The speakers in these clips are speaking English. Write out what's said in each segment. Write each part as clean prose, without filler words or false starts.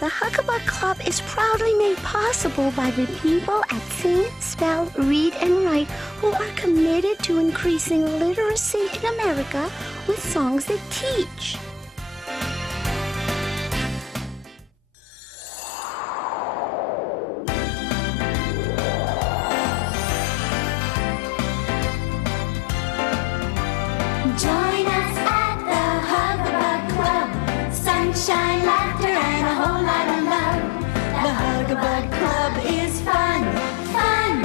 The Huggabug Club is proudly made possible by the people at Sing, Spell, Read, and Write who are committed to increasing literacy in America with songs that teach. Join us at the Huggabug Club. Sunshine, laughter, and a whole lot of love. The Huggabug Club is fun, fun,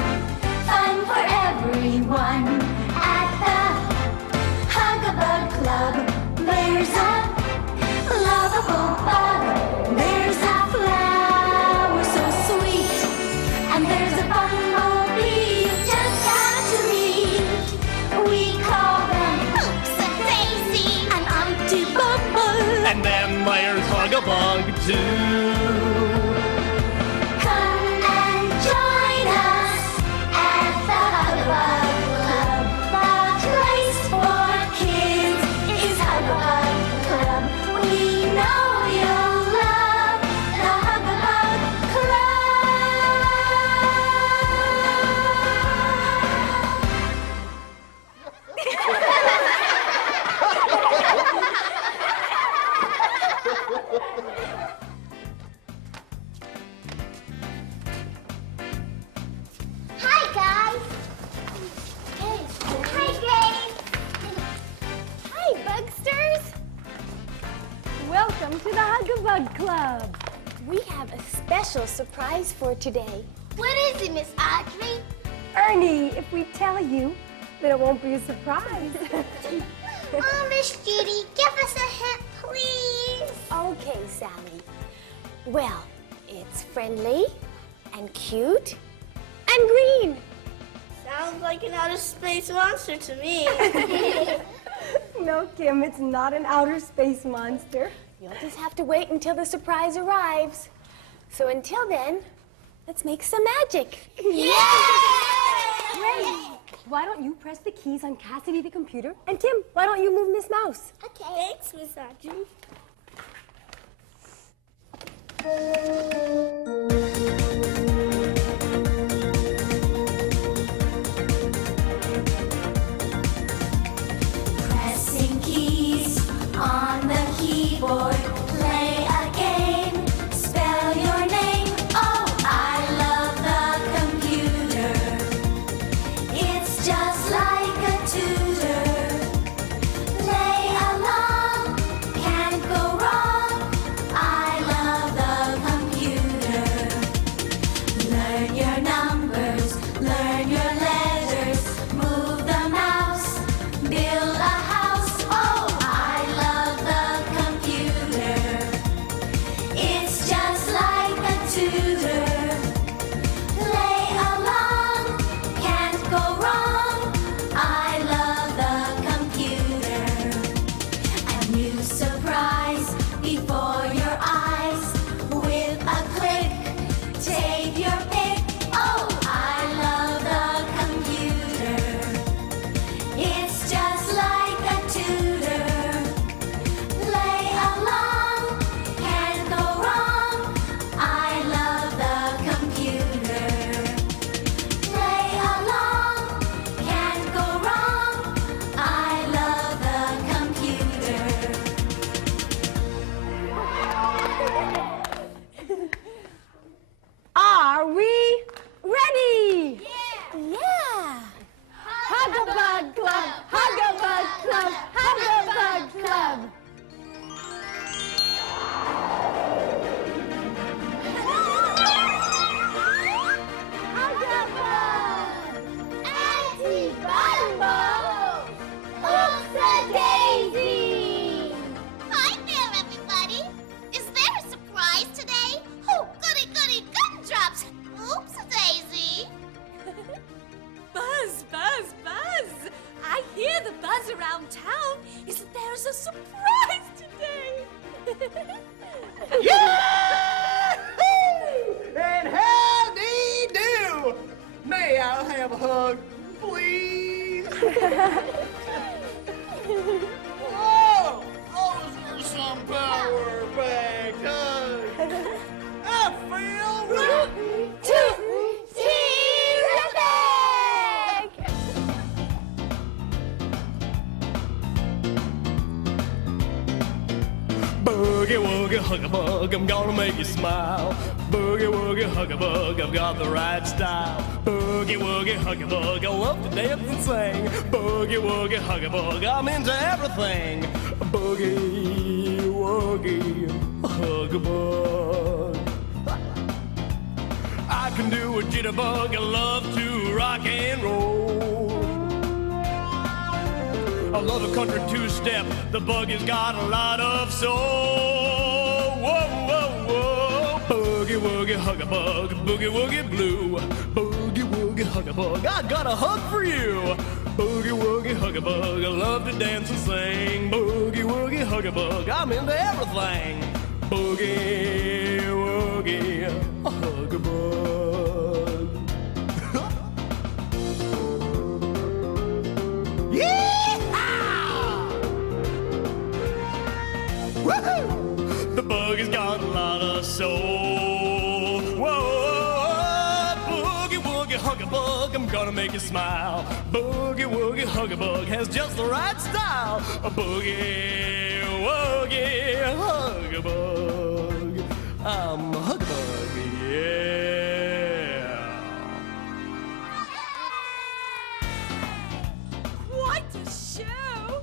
fun for everyone. At the Huggabug Club, there's a lovable bug. There's a flower so sweet, and there's a bumblebee you just got to meet. We call them Daisy and Auntie Bumble. And then there's Huggabug too. Come and join us at the Huggabug Club. The place for kids is Huggabug Club. We know you'll love the Huggabug Club. Hi, guys. Hey. Hi, Grace. Hi, Bugsters. Welcome to the Huggabug Club. We have a special surprise for today. What is it, Miss Audrey? Ernie, if we tell you, then it won't be a surprise. Oh, Miss Judy, give us a hint, please. Okay, Sally. Well, it's friendly and cute and green. Sounds like an outer space monster to me. No, Kim, it's not an outer space monster. You'll just have to wait until the surprise arrives. So until then, let's make some magic. Yay! Great. Why don't you press the keys on Cassidy the computer? And Tim, why don't you move Miss Mouse? Okay. Thanks, Miss Audrey. Pressing keys on the keyboard. Play a game. Spell your name. Oh, I love the computer. It's just like a tutor. Play along. Can't go Huggabug, I'm gonna make you smile. Boogie woogie Huggabug, I've got the right style. Boogie woogie Huggabug, I love to dance and sing. Boogie woogie Huggabug, I'm into everything. Boogie woogie Huggabug. I can do a jitterbug, I love to rock and roll. I love a country two-step, the bug has got a lot of soul. Whoa, whoa, whoa. Boogie woogie Huggabug, boogie woogie blue. Boogie woogie Huggabug, I got a hug for you. Boogie woogie Huggabug, I love to dance and sing. Boogie woogie Huggabug, I'm into everything. Boogie woogie Huggabug. Woohoo! The bug has got a lot of soul. Whoa, boogie woogie Huggabug, I'm gonna make you smile. Boogie woogie Huggabug has just the right style. A boogie woogie Huggabug, I'm a Huggabug, yeah. Quite a show!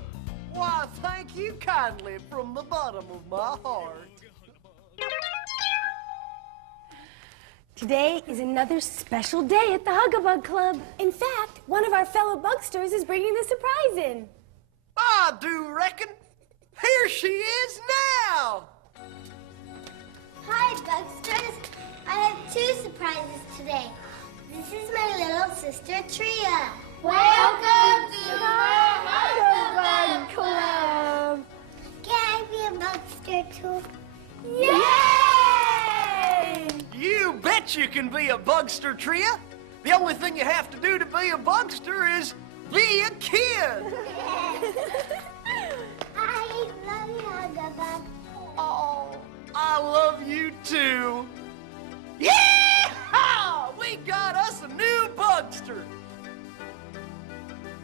Why, thank you kindly from the bottom of my heart. Today is another special day at the Huggabug Club. In fact, one of our fellow Buggsters is bringing the surprise in. I do reckon. Here she is now. Hi, Buggsters. I have 2 surprises today. This is my little sister, Tria. Welcome to the Huggabug Club. Can I be a Bugster too? Yay! You bet you can be a Bugster, Tria. The only thing you have to do to be a Bugster is be a kid. I love you, Huggabug. Oh, I love you too. Yeah! We got us a new Bugster.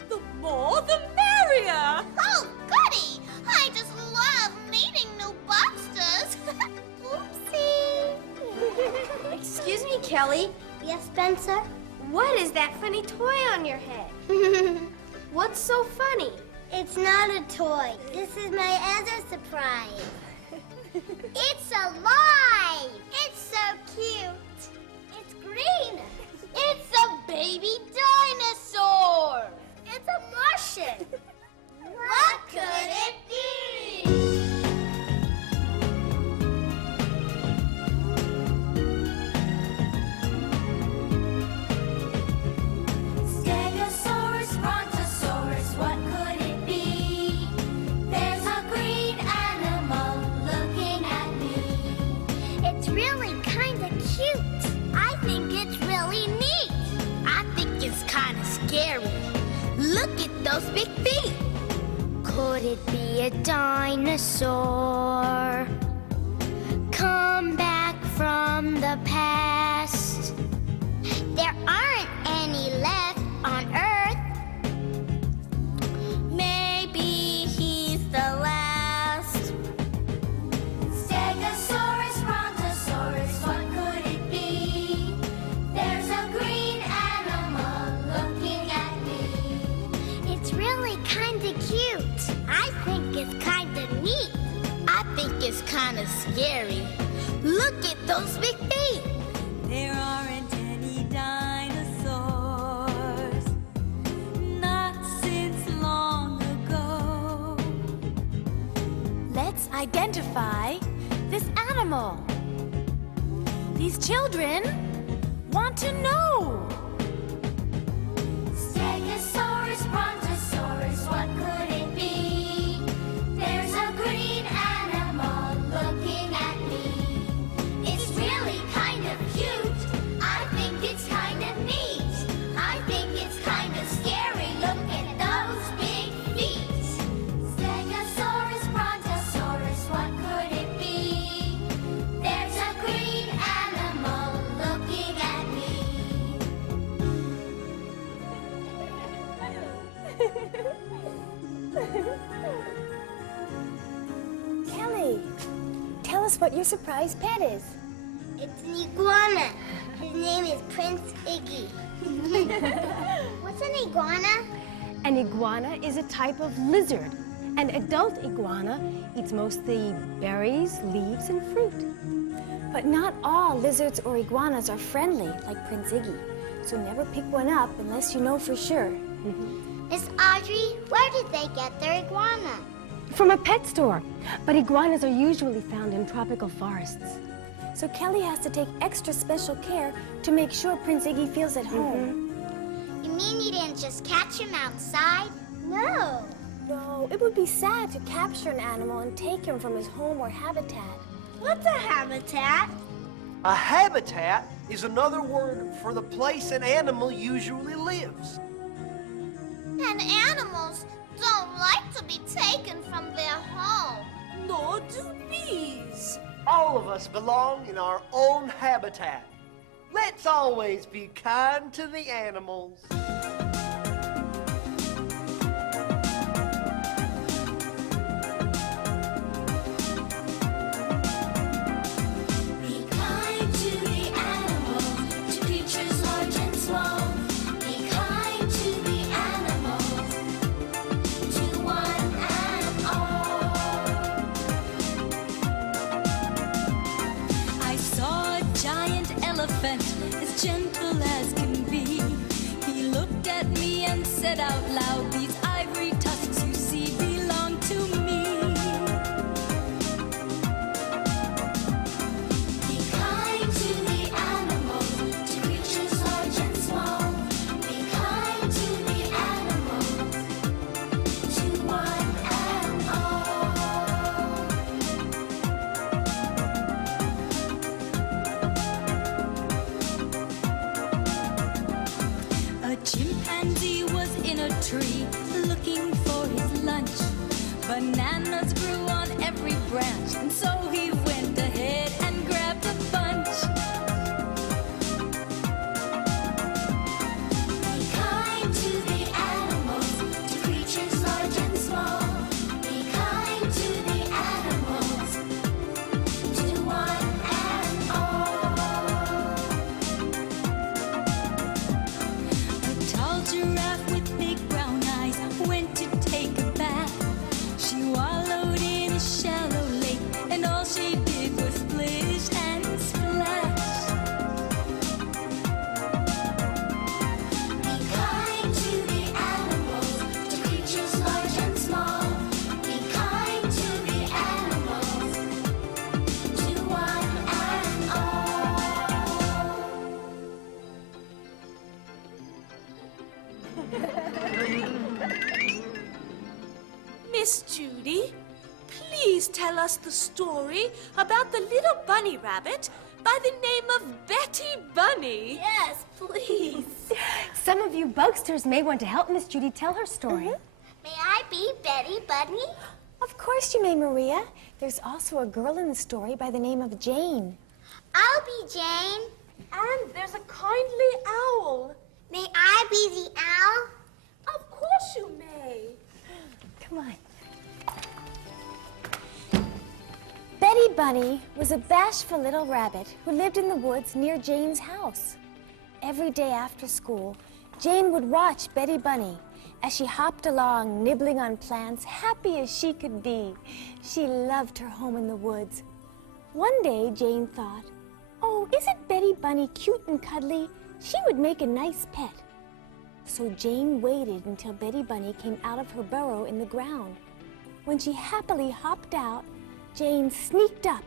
The more the merrier! Oh, goody! I just love meeting new Buggsters. Oopsie. Excuse me, Kelly. Yes, Spencer? What is that funny toy on your head? What's so funny? It's not a toy. This is my other surprise. It's alive! It's so cute. It's green. It's a baby dinosaur. It's a Martian. What could it be? Stegosaurus, Brontosaurus, what could it be? There's a green animal looking at me. It's really kind of cute. I think it's really neat. I think it's kind of scary. Look at those big feet. Could it be a dinosaur? Come back from the past. There aren't any left on Earth. Maybe he's the last. Stegosaurus, Brontosaurus, what could it be? There's a green animal looking at me. It's really kind of cute. I think it's kind of neat. I think it's kind of scary. Look at those big feet. There aren't any dinosaurs, not since long ago. Let's identify this animal. These children want to know. Stegosaurus, Brontosaurus, what could it be? There's a green animal looking at me. It's really kind of cute. I think it's kind of neat. I think it's kind of scary. Look at those big feet. Stegosaurus, Brontosaurus, what could it be? There's a green animal looking at me. guess what your surprise pet is. It's an iguana. His name is Prince Iggy. What's an iguana? An iguana is a type of lizard. An adult iguana eats mostly berries, leaves, and fruit. But not all lizards or iguanas are friendly, like Prince Iggy. So never pick one up unless you know for sure. Miss Audrey, where did they get their iguana? From a pet store. But iguanas are usually found in tropical forests. So Kelly has to take extra special care to make sure Prince Iggy feels at home. You mean you didn't just catch him outside? No. No, it would be sad to capture an animal and take him from his home or habitat. What's a habitat? A habitat is another word for the place an animal usually lives. And animals don't like to be taken from their home. Nor do bees. All of us belong in our own habitat. Let's always be kind to the animals. Be kind to the animals, to creatures large and small. Be kind to the animals, to one and all. I saw a giant elephant, as gentle as can be. He looked at me and said out loud, these ivory tusks you see belong to me. Be kind to the animals, to creatures large and small. Be kind to the animals, to one and all. A chimpanzee was in a tree looking for his lunch. Bananas grew on every branch, and so he went ahead and grabbed a bunch. Be kind to the animals, to creatures large and small. Be kind to the animals, to one and all. A tall giraffe with big brown eyes went to take a bath. She wallowed in a shallow lake, and all she did was splish and splash. Be kind to the animals, to creatures large and small. Be kind to the animals, to one and all. Miss Judy, please tell us the story about the little bunny rabbit by the name of Betty Bunny. Yes, please. Some of you Bugsters may want to help Miss Judy tell her story. May I be Betty Bunny? Of course you may, Maria. There's also a girl in the story by the name of Jane. I'll be Jane. And there's a kindly owl. May I be the owl? Of course you may. Come on. Betty Bunny was a bashful little rabbit who lived in the woods near Jane's house. Every day after school, Jane would watch Betty Bunny as she hopped along, nibbling on plants, happy as she could be. She loved her home in the woods. One day, Jane thought, oh, isn't Betty Bunny cute and cuddly? She would make a nice pet. So Jane waited until Betty Bunny came out of her burrow in the ground. When she happily hopped out, Jane sneaked up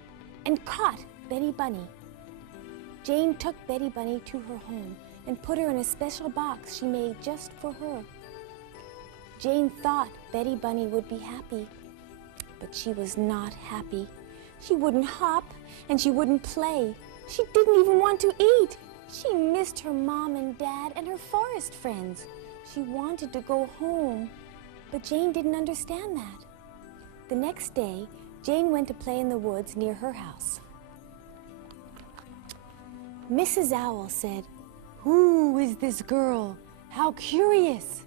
and caught Betty Bunny. Jane took Betty Bunny to her home and put her in a special box she made just for her. Jane thought Betty Bunny would be happy, but she was not happy. She wouldn't hop and she wouldn't play. She didn't even want to eat. She missed her mom and dad and her forest friends. She wanted to go home, but Jane didn't understand that. The next day, Jane went to play in the woods near her house. Mrs. Owl said, "Who is this girl? How curious!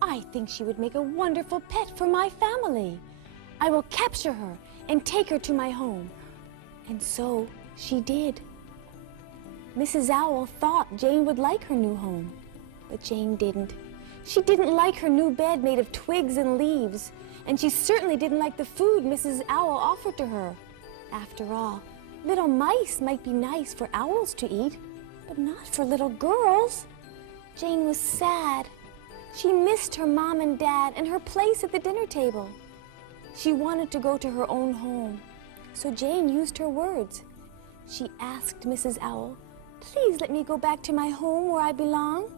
I think she would make a wonderful pet for my family. I will capture her and take her to my home." And so she did. Mrs. Owl thought Jane would like her new home, but Jane didn't. She didn't like her new bed made of twigs and leaves, and she certainly didn't like the food Mrs. Owl offered to her. After all, little mice might be nice for owls to eat, but not for little girls. Jane was sad. She missed her mom and dad and her place at the dinner table. She wanted to go to her own home, so Jane used her words. She asked Mrs. Owl, "Please let me go back to my home where I belong."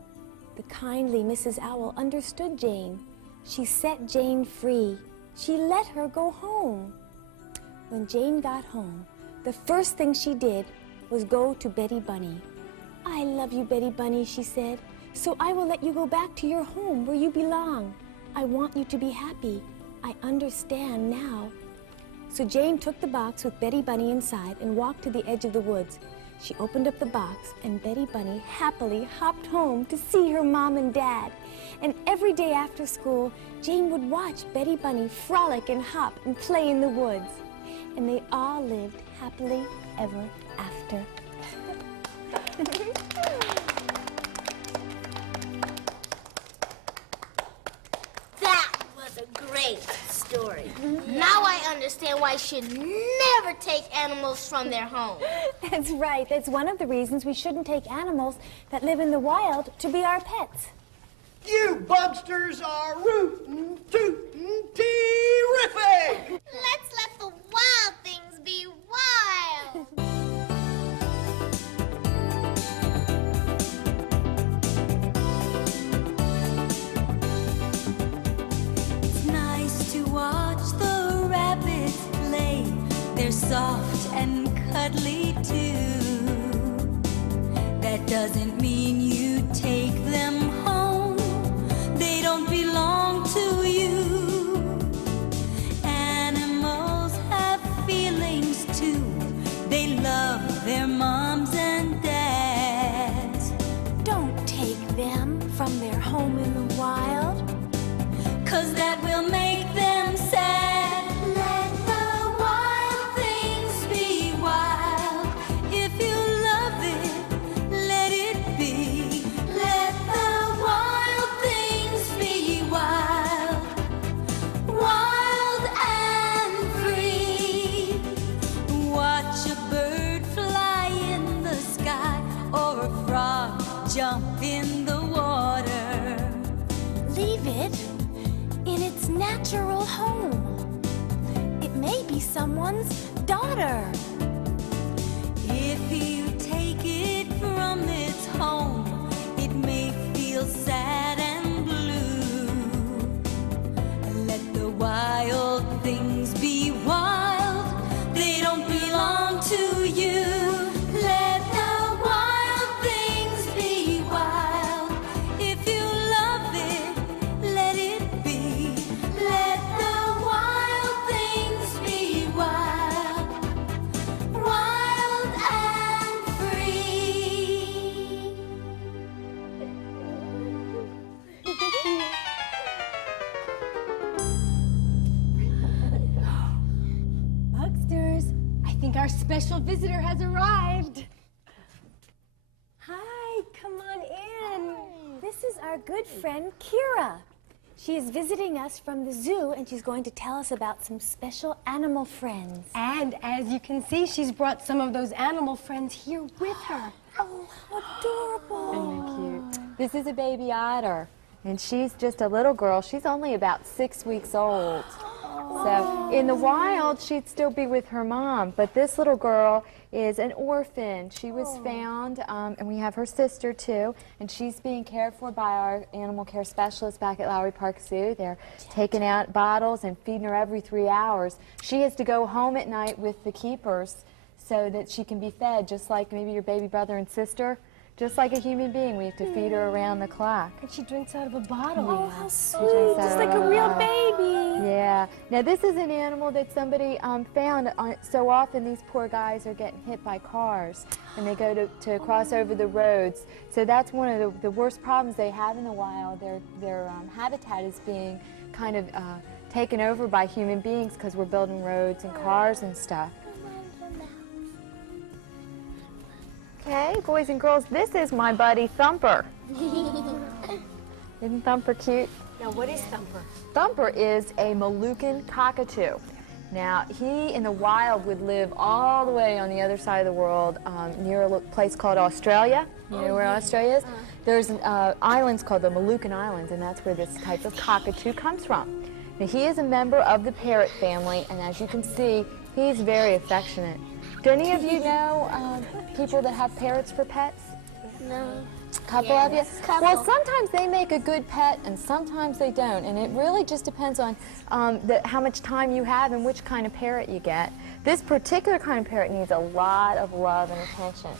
The kindly Mrs. Owl understood Jane. She set Jane free. She let her go home. When Jane got home, the first thing she did was go to Betty Bunny. "I love you, Betty Bunny," she said, "so I will let you go back to your home where you belong. I want you to be happy. I understand now." So Jane took the box with Betty Bunny inside and walked to the edge of the woods. She opened up the box, and Betty Bunny happily hopped home to see her mom and dad. And every day after school, Jane would watch Betty Bunny frolic and hop and play in the woods. And they all lived happily ever after. That was a great story. Now I understand why you should never take animals from their home. That's right. That's one of the reasons we shouldn't take animals that live in the wild to be our pets. You Bugsters are rootin' tootin' terrific! Let's let the wild things be wild. It's nice to watch the rabbits play. They're soft and cuddly too. That doesn't mean you take them home. They don't belong to you. Animals have feelings too. They love their moms and dads. Don't take them from their home in the wild, 'cause that will make them sad. Let the wild things be wild. If you love it, let it be. Let the wild things be wild. Wild and free. Watch a bird fly in the sky or a frog jump in the water. leave it in its natural home. It may be someone's daughter. If you take it from its home, it may feel sad and blue. Let the wild things be wild. They don't belong to you. Let the wild things be wild. If you love it, let it be. Let the wild things be wild. Wild and free. Buggsters, I think our special visitor has arrived. Hi, come on in. This is our good friend, Kira. She is visiting us from the zoo, and she's going to tell us about some special animal friends. And as you can see, she's brought some of those animal friends here with her. Oh, how adorable. Isn't it cute? This is a baby otter, and she's just a little girl. She's only about 6 weeks old. So in the wild, she'd still be with her mom, but this little girl is an orphan. She was found, and we have her sister too, and she's being cared for by our animal care specialist back at Lowry Park Zoo. They're taking out bottles and feeding her every 3 hours. She has to go home at night with the keepers so that she can be fed, just like maybe your baby brother and sister. Just like a human being, we have to feed her around the clock. And she drinks out of a bottle. Oh, how sweet. Just like a real baby. Yeah. Now, this is an animal that somebody found. So often, these poor guys are getting hit by cars, and they go to cross over the roads. So that's one of the worst problems they have in the wild. Their habitat is being kind of taken over by human beings because we're building roads and cars and stuff. Okay, boys and girls, this is my buddy Thumper. Isn't Thumper cute? Now, what is Thumper? Thumper is a Moluccan cockatoo. Now, he in the wild would live all the way on the other side of the world near a place called Australia. You know where Australia is? There's islands called the Moluccan Islands, and that's where this type of cockatoo comes from. Now, he is a member of the parrot family, and as you can see, he's very affectionate. Do any of you know people that have parrots for pets? No. Couple of you? Well, sometimes they make a good pet and sometimes they don't, and it really just depends on how much time you have and which kind of parrot you get. This particular kind of parrot needs a lot of love and attention,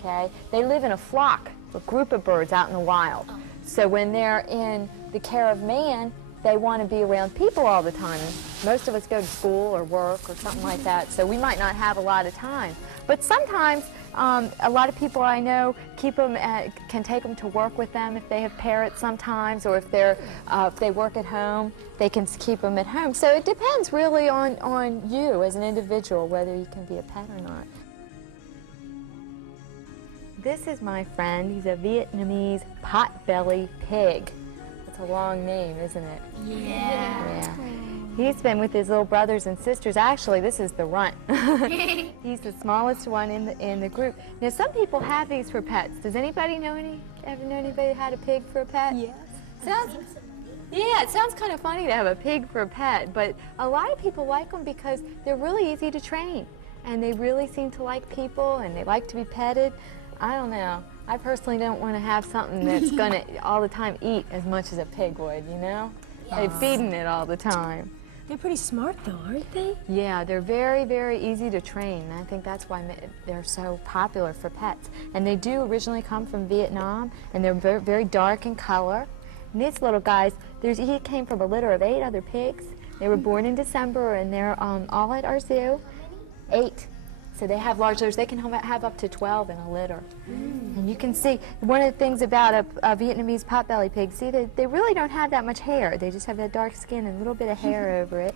okay? They live in a flock, a group of birds out in the wild. So when they're in the care of man, they want to be around people all the time. And most of us go to school or work or something like that, so we might not have a lot of time. But sometimes a lot of people I know keep them can take them to work with them if they have parrots sometimes, or if they work at home, they can keep them at home. So it depends really on you as an individual whether you can be a pet or not. This is my friend. He's a Vietnamese potbelly pig. It's a long name, isn't it? Yeah. He's been with his little brothers and sisters. Actually, this is the runt. He's the smallest one in the group. Now, some people have these for pets. Does anybody ever know anybody who had a pig for a pet? Yes. It sounds kind of funny to have a pig for a pet, but a lot of people like them because they're really easy to train, and they really seem to like people, and they like to be petted. I don't know. I personally don't want to have something that's going to all the time eat as much as a pig would, you know? They're feeding it all the time. They're pretty smart, though, aren't they? Yeah, they're very, very easy to train. And I think that's why they're so popular for pets. And they do originally come from Vietnam, and they're very, very dark in color. And these little guys, he came from a litter of 8 other pigs. They were born in December, and they're all at our zoo. 8. So they have large litters. They can have up to 12 in a litter. And you can see, one of the things about a Vietnamese potbelly pig, see, they really don't have that much hair. They just have that dark skin and a little bit of hair over it.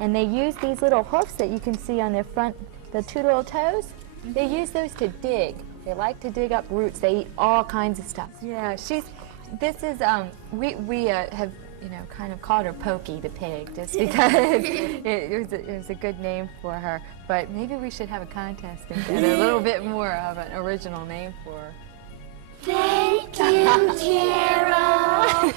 And they use these little hoofs that you can see on their front, the 2 little toes. They use those to dig. They like to dig up roots. They eat all kinds of stuff. Yeah, we have, kind of called her Pokey the pig, just because it was a good name for her. But maybe we should have a contest and get a little bit more of an original name for her. Thank you, Carol.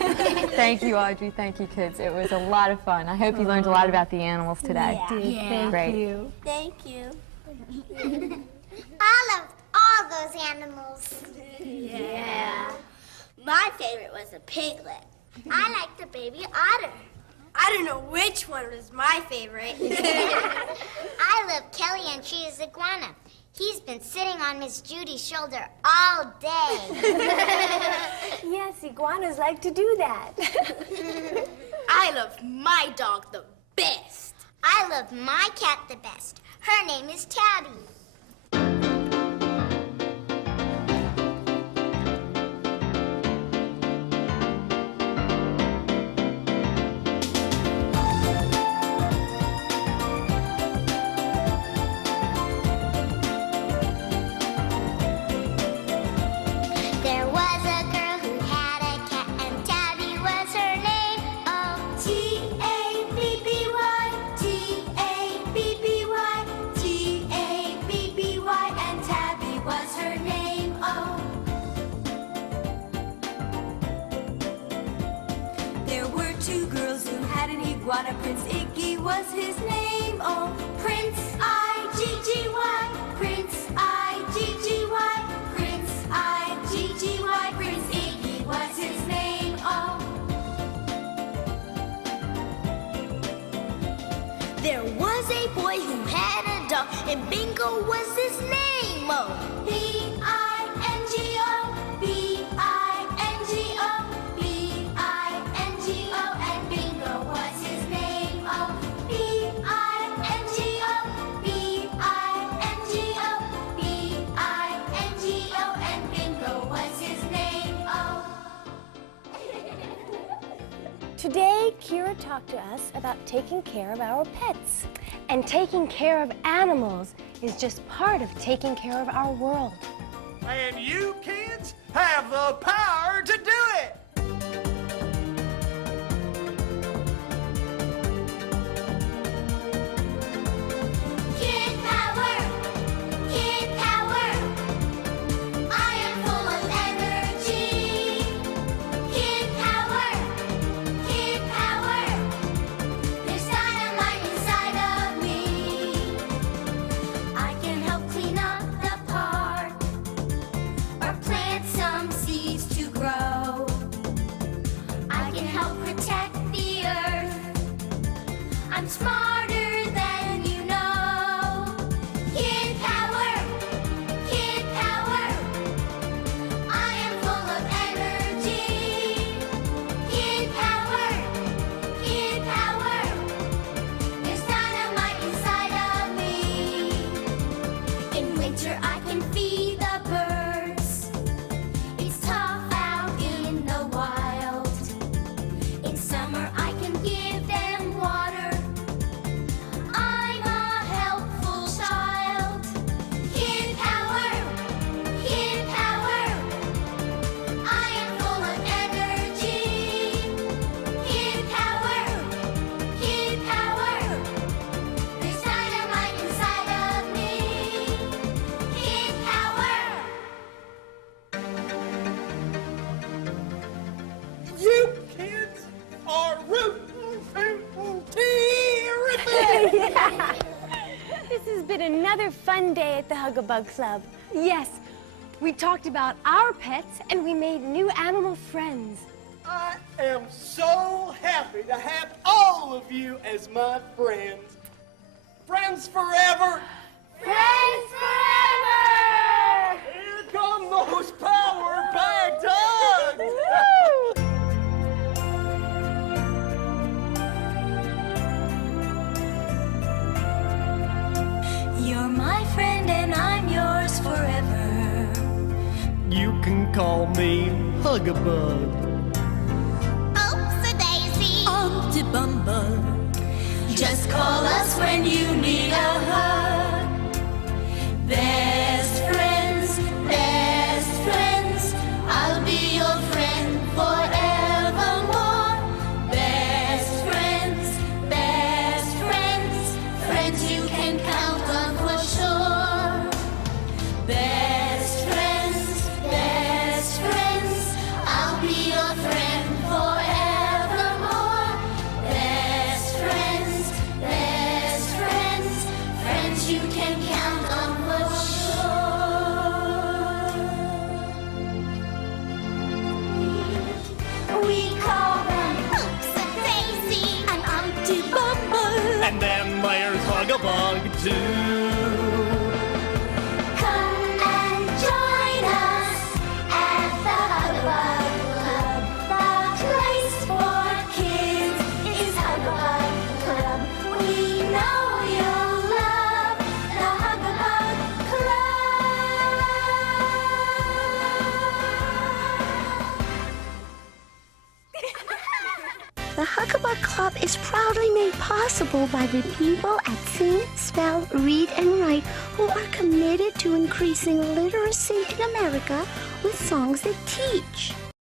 Thank you, Audrey. Thank you, kids. It was a lot of fun. I hope you learned a lot about the animals today. Thank you. Thank you. I loved all those animals. Yeah. My favorite was the piglet. I liked the baby otter. I don't know which one was my favorite. I love Kelly, and she is Iguana. He's been sitting on Miss Judy's shoulder all day. Yes, iguanas like to do that. I love my dog the best. I love my cat the best. Her name is Tabby. There was a girl who had a cat, and Tabby was her name. Oh, T-A-B-B-Y, T-A-B-B-Y, T-A-B-B-Y, and Tabby was her name. Oh. There were 2 girls who had an iguana. Prince Iggy was his name. Oh, Prince I-G-G-Y, Prince I-G-G-Y, Prince I-G-G-Y, Prince Iggy was his name. Oh. There was a boy who had a dog, and Bingo was his name. Oh. B-I-N-G-O, B-I-N-G-O, B-I-N-G-O, and Bingo was his name. Oh. B-I-N-G-O, B-I-N-G-O, B-I-N-G-O, and Bingo was his name. Oh. Today, Kira talked to us about taking care of our pets. And taking care of animals is just part of taking care of our world. And you kids have the power to do it. Kid power, kid power. I am full of energy. Kid power, kid power. There's dynamite inside of me. I can help clean up the park or plant some seeds to grow. I can help protect the earth. I'm smarter than you know. Kid power, kid power. I am full of energy. Kid power, kid power. There's dynamite inside of me. In winter I can feed the birds. It's tough out in the wild. In summer I can give them water. I'm a helpful child. Kid power, kid power. I am full of energy. Kid power, kid power. There's dynamite inside of me. Kid power. You kids are rootin' terrific. This has been another fun day at the Huggabug Club. Yes, we talked about our pets and we made new animal friends. I am so happy to have all of you as my friends. Friends forever. Friends forever. Here come those power-packed hugs. You're my friend and I'm yours forever. You can call me Huggabug. Oops-a-daisy. Auntie Bumble. Just call us when you need a hug. Best friends, I'll be your friend forevermore. Best friends, friends you can count on for sure. Best friends, I'll be your friend forevermore. Best friends, friends you can count on for sure. We call them Oops-a-daisy. an Auntie Bumble. And then there's Huggabug too. Come and join us at the Huggabug Club. The place for kids is Huggabug Club. We know you'll love the Huggabug Club. The Huggabug Club is proudly made possible by the people at Sing, Spell, Read, and Write who are committed to increasing literacy in America with songs that teach.